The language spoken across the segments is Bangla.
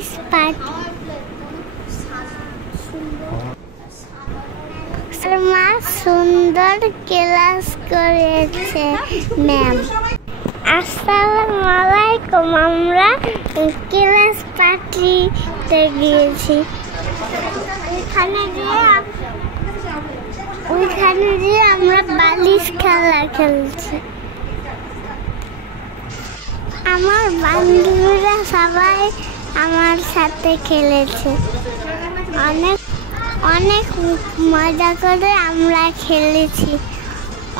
This party. মা সুন্দর ক্লাস করেছে ম্যাম। আসসালামু আলাইকুম। আমরা ক্লাস পার্টিতে গিয়েছি। ওইখানে গিয়ে আমরা বালিশ খেলা খেলছি। আমার বান্ধবীরা সবাই আমার সাথে খেলেছে। অনেক মজা করে আমরা খেলেছি।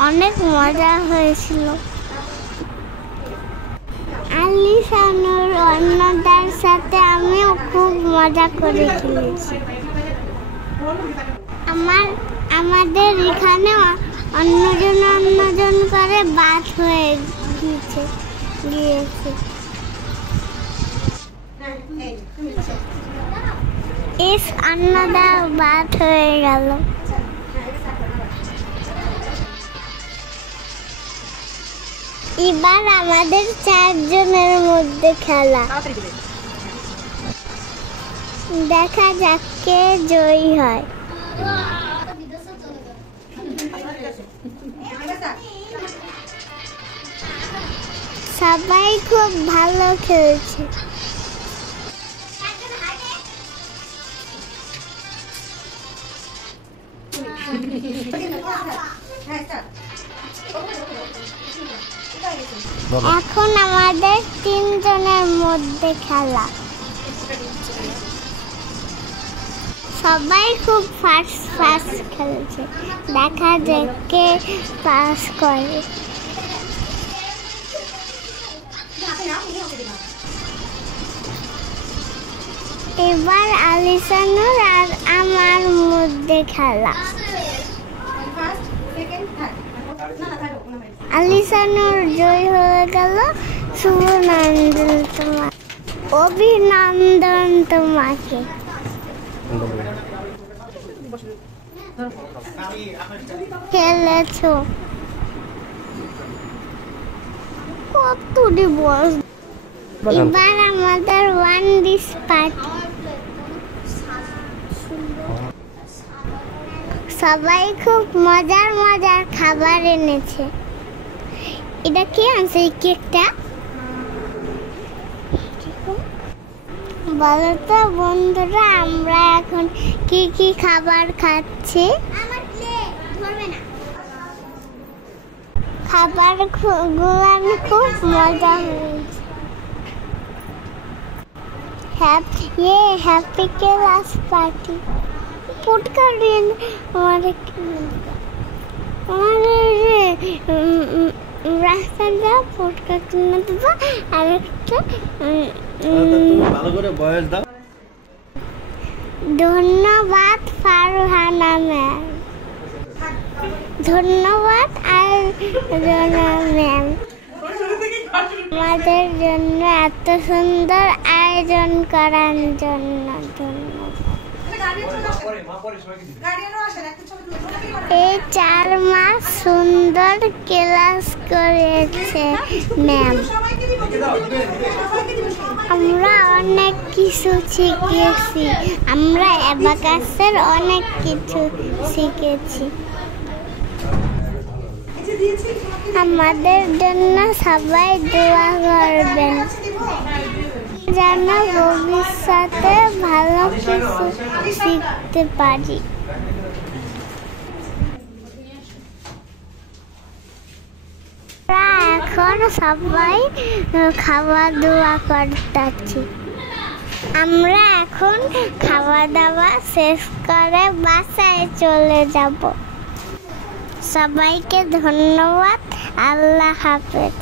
অনেক মজা হয়েছিল। আলিশানুর অন্যদের সাথে আমিও খুব মজা করে খেলেছি। আমাদের এখানে অন্যজন করে বাদ হয়ে গিয়েছে। অন্যদা বাদ হয়ে গেল। এবার আমাদের 4 জনের মধ্যে খেলা। দেখা যাক কে জয়ী হয়। সবাই খুব ভালো খেলছে। এখন আমাদের 3 জনের মধ্যে খেলা। সবাই খুব ফাস্ট খেলছে। দেখা যাক কে পাস করে। এবার আলিশানুর আর আমার মধ্যে খেলা। আলিশানুর জয় হয়ে গেল। অভিনন্দন তোমাকে। খেলেছো কতটি বস। এবার আমাদের 1 ডিশ পার্টি। সবাই খুব মজার খাবার এনেছে। এটা কি আনছে এই কেকটা? বলো তো বন্ধুরা, আমরা এখন কি খাবার খাচ্ছি? খাবার গুলো খুব মজা হয়েছে। Happy class party. ফুটকা দিয়ে রাস্তা যা ফুটকা কিনে দেবো। আর একটা ধন্যবাদ ফারহানা ম্যাম। ধন্যবাদ ম্যাম আমাদের জন্য এত সুন্দর আয়োজন করার জন্য। এই 4 মাস সুন্দর ক্লাস করেছে ম্যাম। আমরা অনেক কিছু শিখেছি। আমরা অ্যাবাকাসের অনেক কিছু শিখেছি। আমাদের জন্য সবাই দোয়া করবেন যেন ভবিষ্যতে ভালো কিছু শিখতে পারি। এখন সবাই খাওয়া দাওয়া করতেছি। আমরা এখন খাওয়া দাওয়া শেষ করে বাসায় চলে যাব। সবাইকে ধন্যবাদ। আল্লাহ হাফেজ।